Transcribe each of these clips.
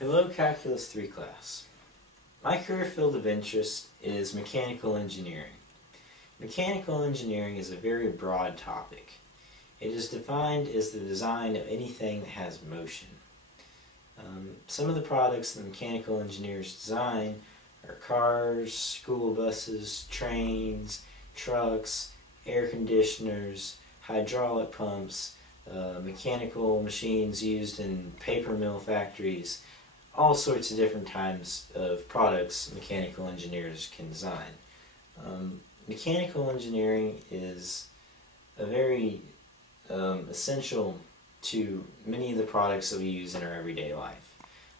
Hello Calculus 3 class. My career field of interest is mechanical engineering. Mechanical engineering is a very broad topic. It is defined as the design of anything that has motion. Some of the products that mechanical engineers design are cars, school buses, trains, trucks, air conditioners, hydraulic pumps, mechanical machines used in paper mill factories, all sorts of different types of products mechanical engineers can design. Mechanical engineering is a very essential to many of the products that we use in our everyday life.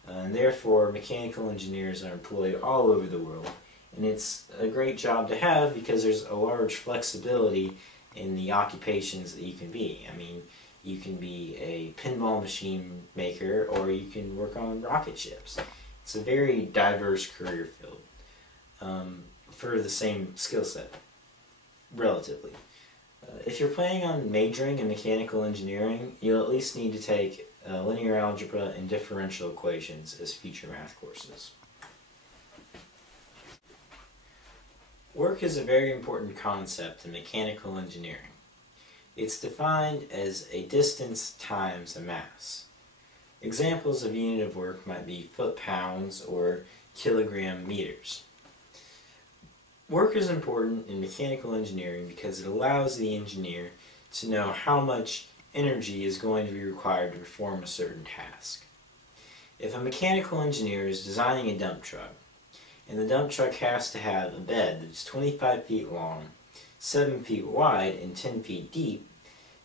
And therefore, mechanical engineers are employed all over the world. And it's a great job to have because there's a large flexibility in the occupations that you can be. I mean, you can be a pinball machine maker or you can work on rocket ships. It's a very diverse career field for the same skill set, relatively. If you're planning on majoring in mechanical engineering, you'll at least need to take linear algebra and differential equations as future math courses. Work is a very important concept in mechanical engineering. It's defined as a distance times a mass. Examples of unit of work might be foot-pounds or kilogram-meters. Work is important in mechanical engineering because it allows the engineer to know how much energy is going to be required to perform a certain task. If a mechanical engineer is designing a dump truck, and the dump truck has to have a bed that's 25 feet long, 7 feet wide, and 10 feet deep,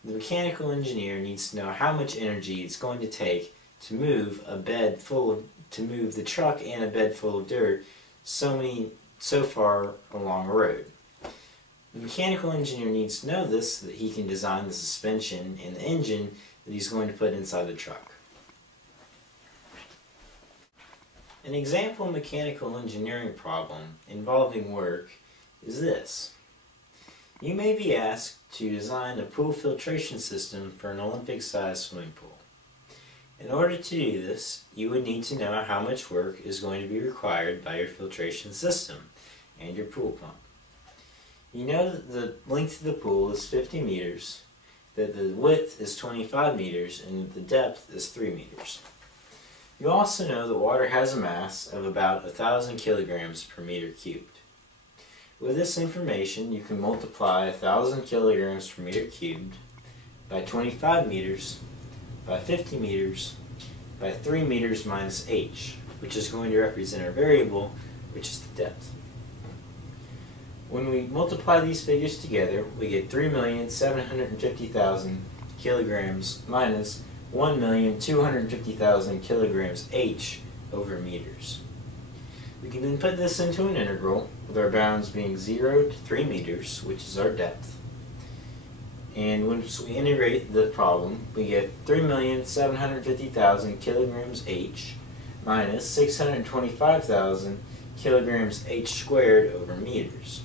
the mechanical engineer needs to know how much energy it's going to take to move the truck and a bed full of dirt so far along a road. The mechanical engineer needs to know this so that he can design the suspension and the engine that he's going to put inside the truck. An example mechanical engineering problem involving work is this. You may be asked to design a pool filtration system for an Olympic-sized swimming pool. In order to do this, you would need to know how much work is going to be required by your filtration system and your pool pump. You know that the length of the pool is 50 meters, that the width is 25 meters, and that the depth is 3 meters. You also know that water has a mass of about 1,000 kilograms per meter cubed. With this information, you can multiply 1,000 kilograms per meter cubed by 25 meters, by 50 meters, by 3 meters minus h, which is going to represent our variable, which is the depth. When we multiply these figures together, we get 3,750,000 kilograms minus 1,250,000 kilograms h over meters. We can then put this into an integral, with our bounds being 0 to 3 meters, which is our depth. And once we integrate the problem, we get 3,750,000 kilograms h minus 625,000 kilograms h squared over meters.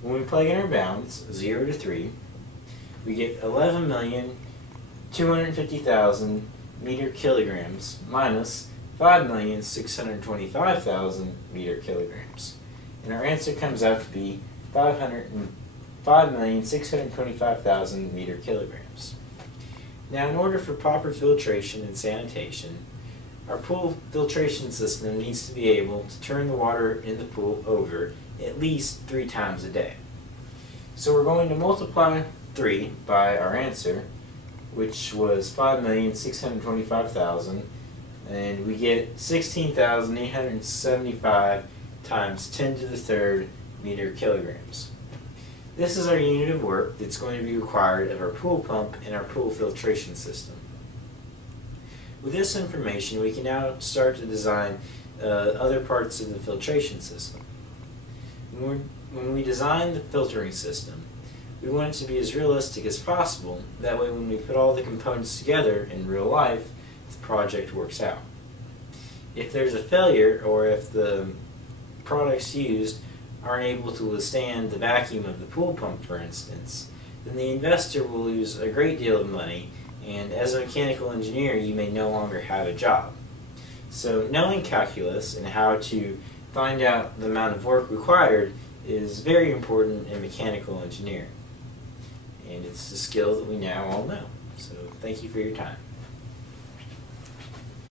When we plug in our bounds, 0 to 3, we get 11,250,000 meter kilograms minus 5,625,000 meter kilograms. And our answer comes out to be 5,625,000 meter kilograms. Now, in order for proper filtration and sanitation, our pool filtration system needs to be able to turn the water in the pool over at least 3 times a day. So we're going to multiply 3 by our answer, which was 5,625,000, and we get 16,875 times 10 to the third meter kilograms. This is our unit of work that's going to be required of our pool pump and our pool filtration system. With this information, we can now start to design other parts of the filtration system. When we design the filtering system, we want it to be as realistic as possible. That way, when we put all the components together in real life, the project works out. If there's a failure, or if the products used aren't able to withstand the vacuum of the pool pump, for instance, then the investor will lose a great deal of money, and as a mechanical engineer, you may no longer have a job. So knowing calculus and how to find out the amount of work required is very important in mechanical engineering. And it's a skill that we now all know. So thank you for your time.